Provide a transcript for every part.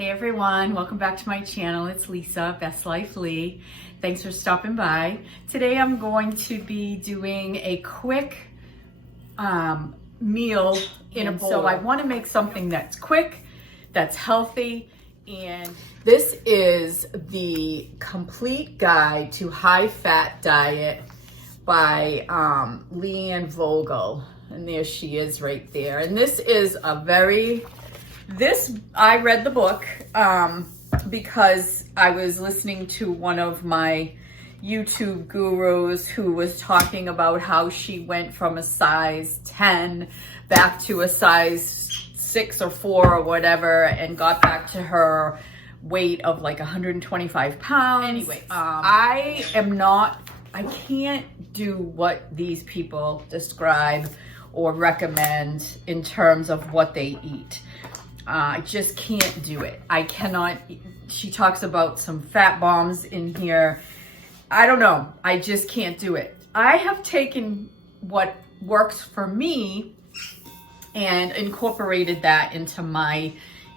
Hey everyone, welcome back to my channel. It's Lisa, Best Life Lee. Thanks for stopping by. Today I'm going to be doing a quick meal in a bowl. So I want to make something that's quick, that's healthy, and this is the Complete Guide to High Fat Diet by Leanne Vogel. And there she is right there. And this is I read the book because I was listening to one of my YouTube gurus who was talking about how she went from a size 10 back to a size 6 or 4 or whatever and got back to her weight of like 125 pounds. Anyway, I can't do what these people describe or recommend in terms of what they eat. I just can't do it. I cannot. She talks about some fat bombs in here. I don't know. I just can't do it. I have taken what works for me and incorporated that into my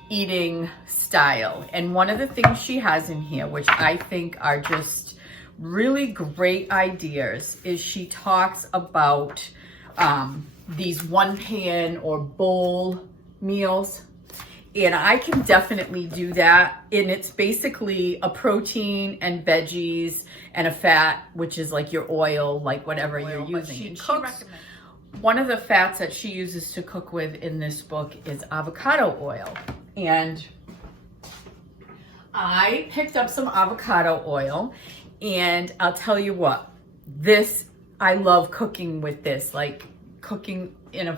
eating style. And one of the things she has in here, which I think are just really great ideas, is she talks about these one pan or bowl meals. And I can definitely do that. And it's basically a protein and veggies and a fat, which is like your oil, like whatever you're using. One of the fats that she uses to cook with in this book is avocado oil. And I picked up some avocado oil, and I'll tell you what, I love cooking with this, like cooking in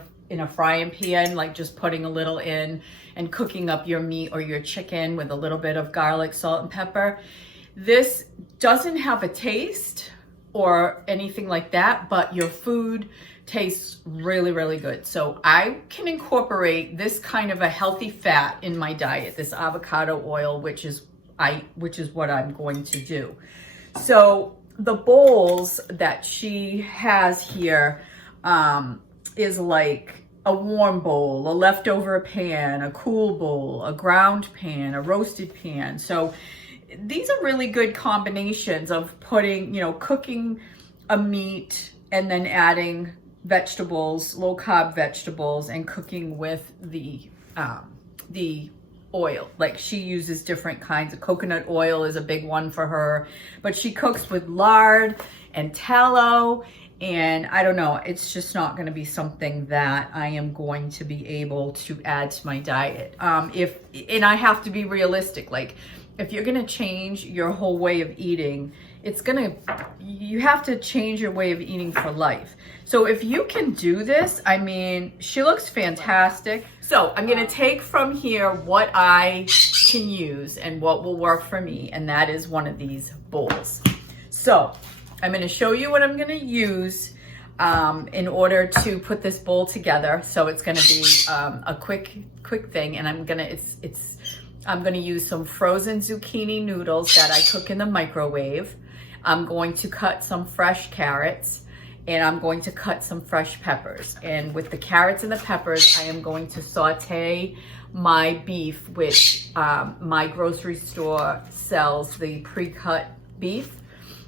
a frying pan, like just putting a little in and cooking up your meat or your chicken with a little bit of garlic, salt, and pepper. This doesn't have a taste or anything like that, but your food tastes really, really good. So I can incorporate this kind of a healthy fat in my diet, this avocado oil, which is what I'm going to do. So the bowls that she has here is like a warm bowl, a leftover pan, a cool bowl, a ground pan, a roasted pan. So these are really good combinations of cooking a meat and then adding vegetables, low carb vegetables, and cooking with the oil. Like she uses different kinds of coconut oil is a big one for her, but she cooks with lard and tallow. And I don't know, it's just not going to be something that I am going to be able to add to my diet. And I have to be realistic. Like if you're going to change your whole way of eating, you have to change your way of eating for life. So if you can do this, I mean, she looks fantastic. So I'm going to take from here what I can use and what will work for me. And that is one of these bowls. So I'm going to show you what I'm going to use in order to put this bowl together. So it's going to be a quick thing, and I'm going to use some frozen zucchini noodles that I cook in the microwave. I'm going to cut some fresh carrots, and I'm going to cut some fresh peppers. And with the carrots and the peppers, I am going to saute my beef, which my grocery store sells the pre-cut beef.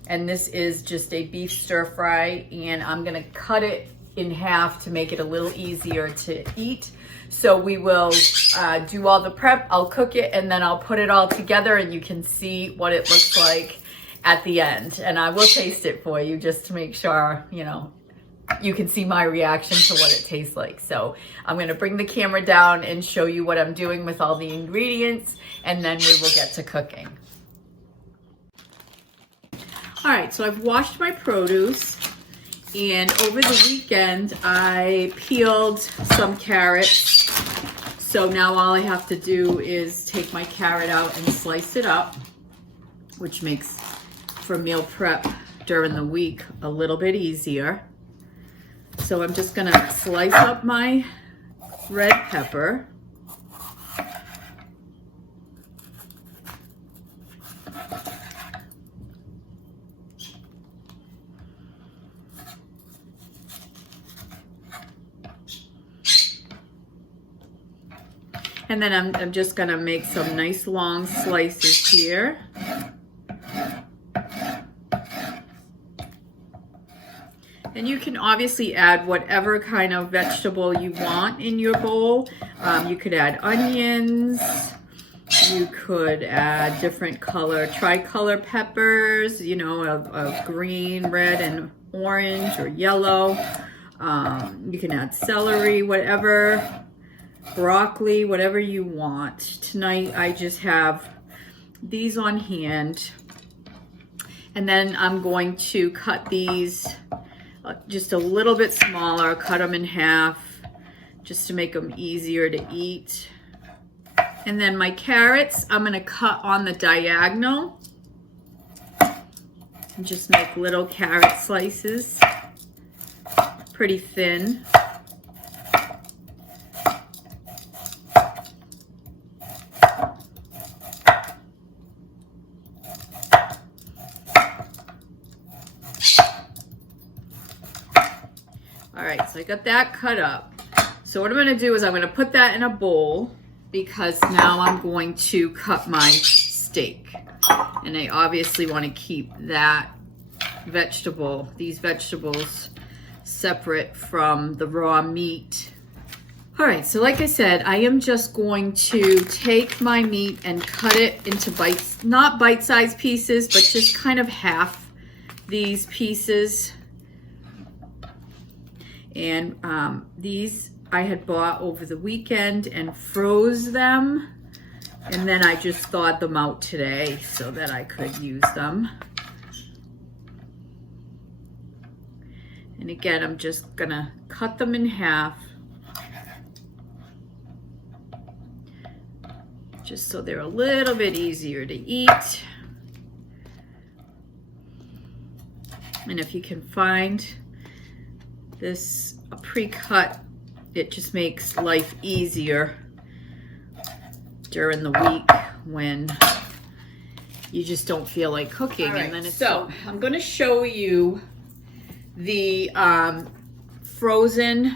And this is just a beef stir fry, and I'm gonna cut it in half to make it a little easier to eat. So we will do all the prep, I'll cook it, and then I'll put it all together and you can see what it looks like at the end. And I will taste it for you just to make sure, you can see my reaction to what it tastes like. So I'm gonna bring the camera down and show you what I'm doing with all the ingredients, and then we will get to cooking. All right, so I've washed my produce, and over the weekend I peeled some carrots. So now all I have to do is take my carrot out and slice it up, which makes for meal prep during the week a little bit easier. So I'm just gonna slice up my red pepper. And then I'm just gonna make some nice long slices here. And you can obviously add whatever kind of vegetable you want in your bowl. You could add onions. You could add different tricolor peppers, you know, of green, red, and orange or yellow. You can add celery, whatever, broccoli, whatever you want. Tonight I just have these on hand. And then I'm going to cut these just a little bit smaller, cut them in half just to make them easier to eat. And then my carrots, I'm gonna cut on the diagonal and just make little carrot slices, pretty thin. All right, so I got that cut up. So what I'm gonna do is I'm gonna put that in a bowl because now I'm going to cut my steak. And I obviously wanna keep these vegetables separate from the raw meat. All right, so like I said, I am just going to take my meat and cut it into bites, not bite-sized pieces, but just kind of half these pieces. And these I had bought over the weekend and froze them. And then I just thawed them out today so that I could use them. And again, I'm just gonna cut them in half. Just so they're a little bit easier to eat. And if you can find this pre-cut, it just makes life easier during the week when you just don't feel like cooking. Right, and then so I'm going to show you the frozen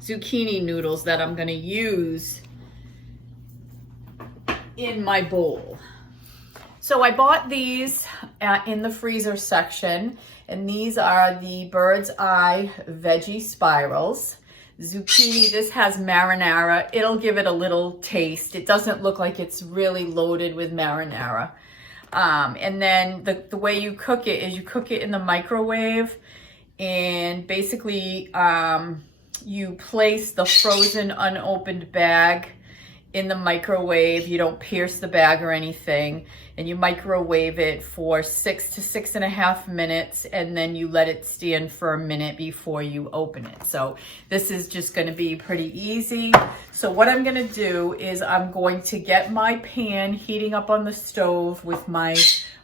zucchini noodles that I'm going to use in my bowl. So I bought these in the freezer section, and these are the Bird's Eye Veggie Spirals. Zucchini, this has marinara. It'll give it a little taste. It doesn't look like it's really loaded with marinara. And then the way you cook it is you cook it in the microwave, and basically you place the frozen unopened bag in the microwave. You don't pierce the bag or anything, and you microwave it for 6 to 6.5 minutes, and then you let it stand for a minute before you open it. So this is just going to be pretty easy. So what I'm going to do is I'm going to get my pan heating up on the stove with my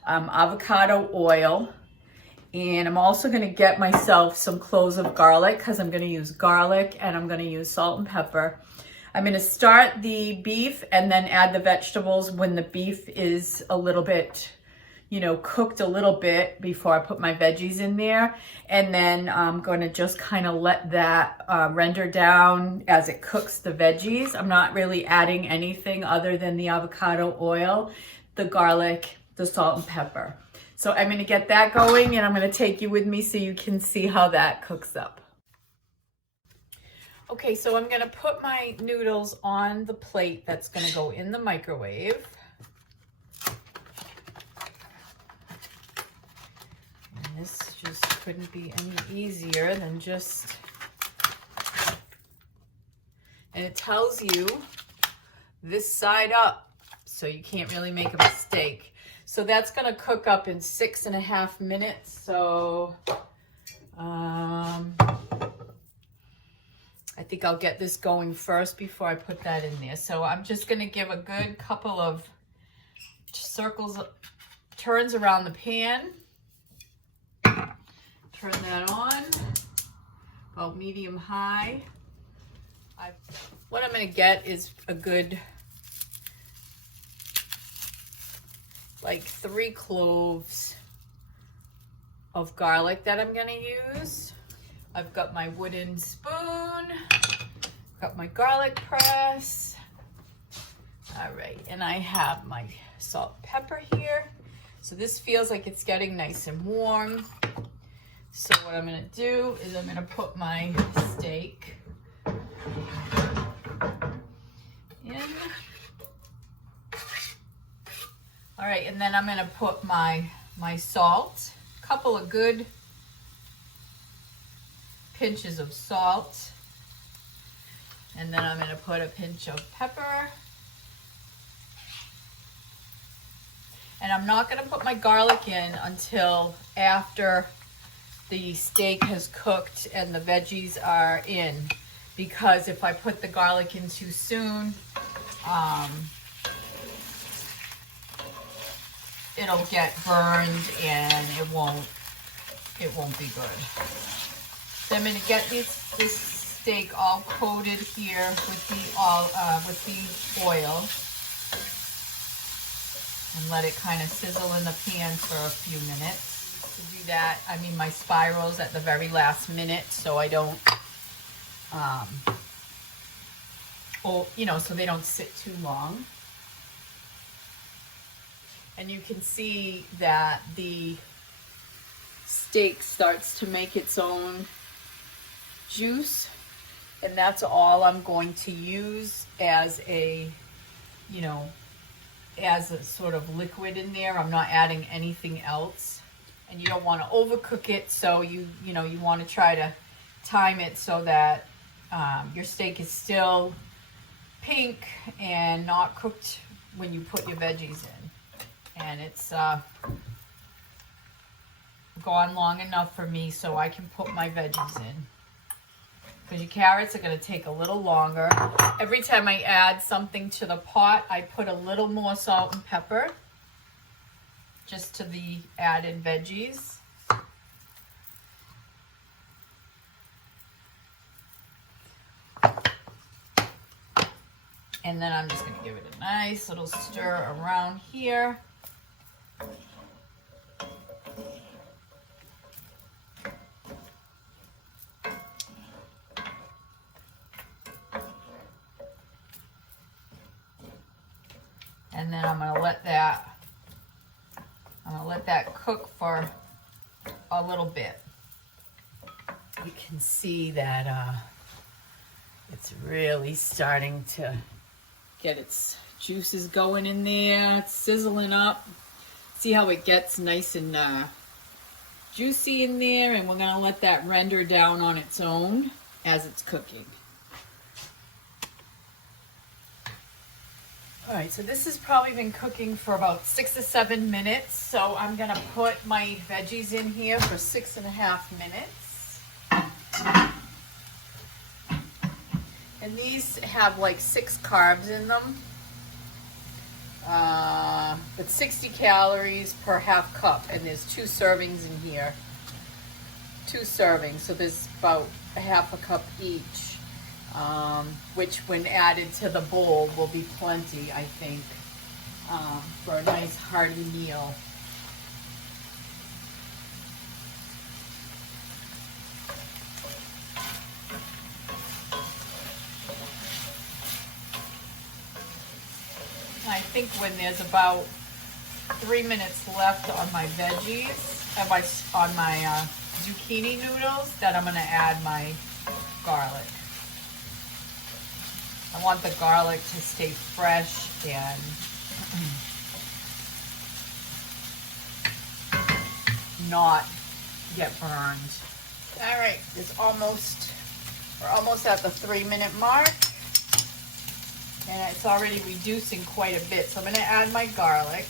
avocado oil, and I'm also going to get myself some cloves of garlic because I'm going to use garlic, and I'm going to use salt and pepper. I'm going to start the beef and then add the vegetables when the beef is a little bit, you know, cooked a little bit before I put my veggies in there. And then I'm going to just kind of let that render down as it cooks the veggies. I'm not really adding anything other than the avocado oil, the garlic, the salt and pepper. So I'm going to get that going, and I'm going to take you with me so you can see how that cooks up. Okay, so I'm gonna put my noodles on the plate that's gonna go in the microwave. And this just couldn't be any easier than just, and it tells you this side up, so you can't really make a mistake. So that's gonna cook up in 6.5 minutes. So, I think I'll get this going first before I put that in there. So I'm just going to give a good couple of turns around the pan. Turn that on, about medium high. What I'm going to get is a good, like 3 cloves of garlic that I'm going to use. I've got my wooden spoon, got my garlic press, All right, and I have my salt and pepper here. So this feels like it's getting nice and warm. So what I'm gonna do is I'm gonna put my steak in. All right, and then I'm gonna put my salt, a couple of good pinches of salt. And then I'm gonna put a pinch of pepper. And I'm not gonna put my garlic in until after the steak has cooked and the veggies are in, because if I put the garlic in too soon, it'll get burned and it won't be good. So I'm gonna get this steak all coated here with the oil and let it kind of sizzle in the pan for a few minutes. To do that, I mean my spirals at the very last minute, so I don't, so they don't sit too long. And you can see that the steak starts to make its own juice, and that's all I'm going to use as a, as a sort of liquid in there. I'm not adding anything else. And you don't want to overcook it, so you want to try to time it so that your steak is still pink and not cooked when you put your veggies in. And it's gone long enough for me so I can put my veggies in. Because your carrots are going to take a little longer. Every time I add something to the pot, I put a little more salt and pepper just to the added veggies. And then I'm just going to give it a nice little stir around here. And then I'm going to let that cook for a little bit. You can see that it's really starting to get its juices going in there. It's sizzling up. See how it gets nice and juicy in there, and we're gonna let that render down on its own as it's cooking. All right, so this has probably been cooking for about 6 to 7 minutes. So I'm gonna put my veggies in here for 6.5 minutes. And these have like 6 carbs in them. But 60 calories per half cup, and there's 2 servings in here. 2 servings, so there's about a half a cup each. Which when added to the bowl will be plenty, I think, for a nice hearty meal. I think when there's about 3 minutes left on my veggies, on my zucchini noodles, that I'm going to add my garlic. I want the garlic to stay fresh and not get burned. All right, we're almost at the 3-minute mark, and it's already reducing quite a bit. So I'm going to add my garlic.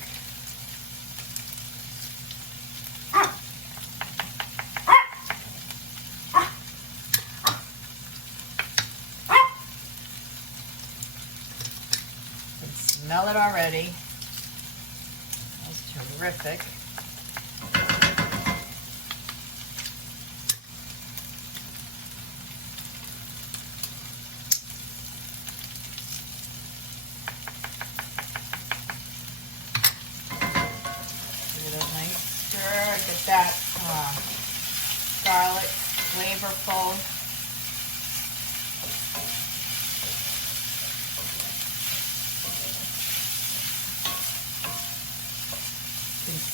Smell it already. That's terrific. Give it a nice stir. Get that garlic flavorful.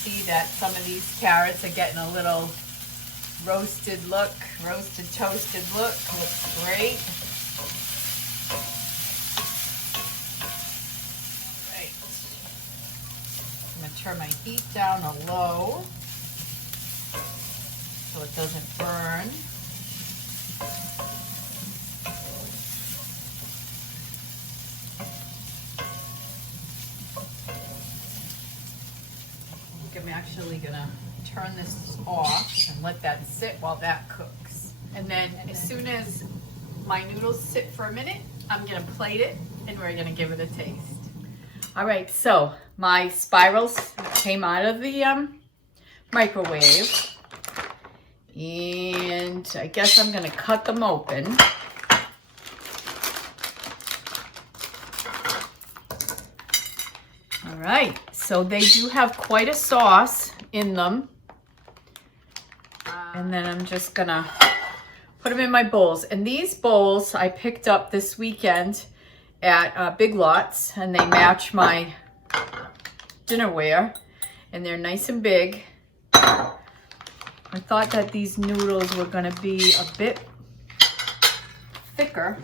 see that some of these carrots are getting a little roasted look, roasted, toasted look. Looks great. Right. I'm going to turn my heat down to low so it doesn't burn. I'm actually gonna turn this off and let that sit while that cooks. And then as soon as my noodles sit for a minute, I'm gonna plate it and we're gonna give it a taste. All right, so my spirals came out of the microwave, and I guess I'm gonna cut them open. All right, so they do have quite a sauce in them. And then I'm just gonna put them in my bowls. And these bowls I picked up this weekend at Big Lots, and they match my dinnerware, and they're nice and big. I thought that these noodles were gonna be a bit thicker.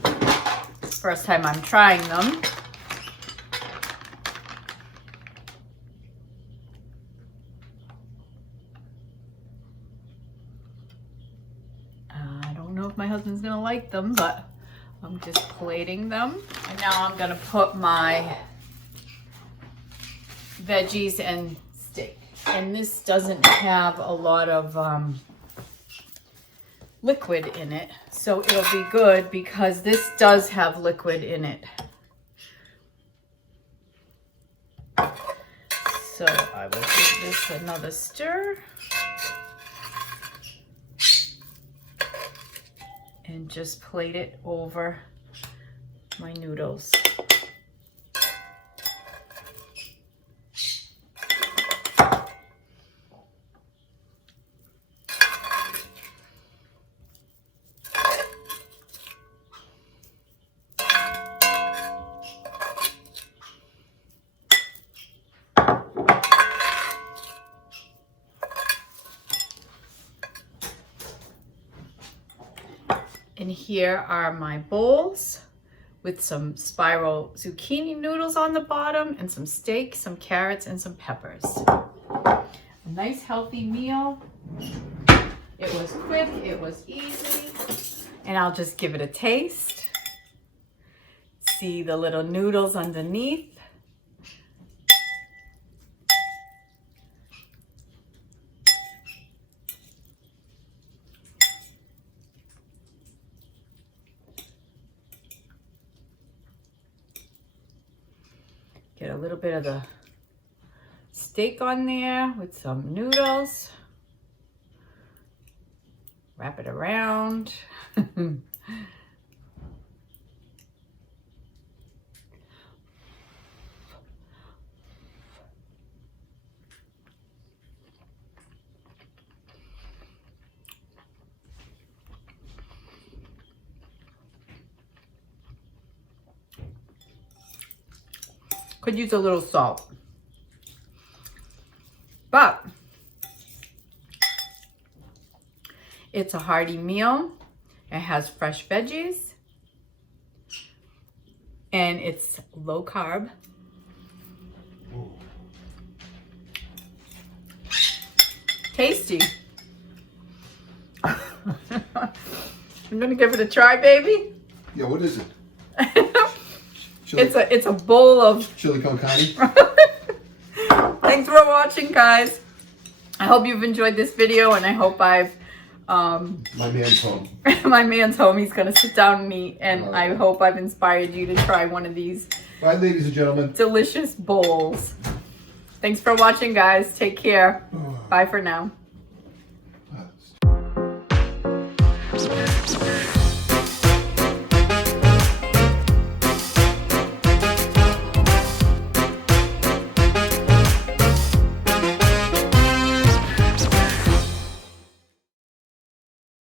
First time I'm trying them. My husband's gonna like them, but I'm just plating them. And now I'm gonna put my veggies and steak. And this doesn't have a lot of liquid in it, so it'll be good because this does have liquid in it. So I will give this another stir. And just plate it over my noodles. And here are my bowls with some spiral zucchini noodles on the bottom and some steak, some carrots, and some peppers. A nice healthy meal. It was quick, it was easy, and I'll just give it a taste. See the little noodles underneath. Get a little bit of the steak on there with some noodles. Wrap it around. Could use a little salt. But it's a hearty meal. It has fresh veggies. And it's low carb. Ooh. Tasty. I'm gonna give it a try, baby. Yeah, what is it? It's a bowl of chili con carne. Thanks for watching, guys. I hope you've enjoyed this video, and I hope I've my man's home. My man's home. He's gonna sit down and eat, and I hope I've inspired you to try one of these. Bye, ladies and gentlemen. Delicious bowls. Thanks for watching, guys. Take care. Bye for now.